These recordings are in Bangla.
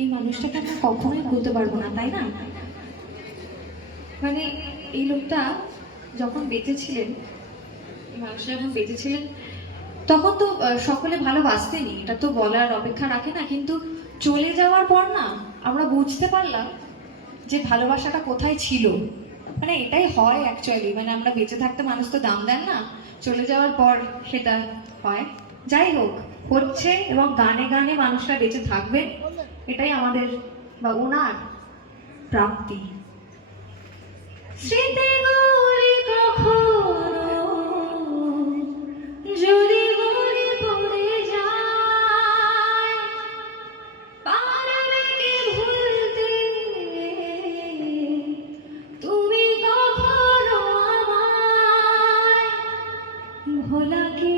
এই মানুষটাকে আমরা কখনোই ভুলতে পারব না, তাই না? মানে এই লোকটা যখন বেঁচে ছিলেন এই মানুষটা যখন বেঁচে ছিলেন তখন তো সকলে ভালোবাসতেনি, এটা তো বলার অপেক্ষা রাখে না, কিন্তু চলে যাওয়ার পর না, আমরা বুঝতে পারলাম যে ভালোবাসাটা কোথায় ছিল। মানে এটাই হয় অ্যাকচুয়ালি মানে আমরা বেঁচে থাকতে মানুষ তো দাম দেন না, চলে যাওয়ার পর সেটা হয়। যাই হোক, হচ্ছে এবং গানে গানে মানুষরা বেঁচে থাকবে, এটাই আমাদের বা ওনার প্রাপ্তি। কখনো ভোলা কি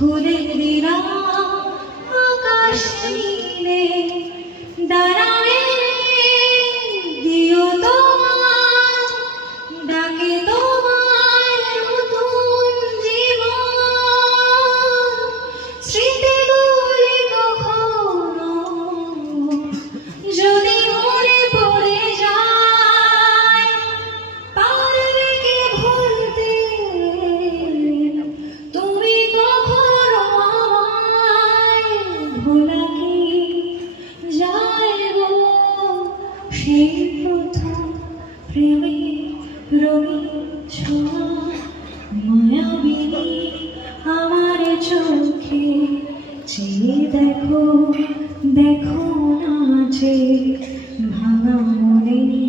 খুলে দিলাম আকাশ নীলে আমার চোখে চেয়ে দেখো দেখো নাচে ভাঙা মনে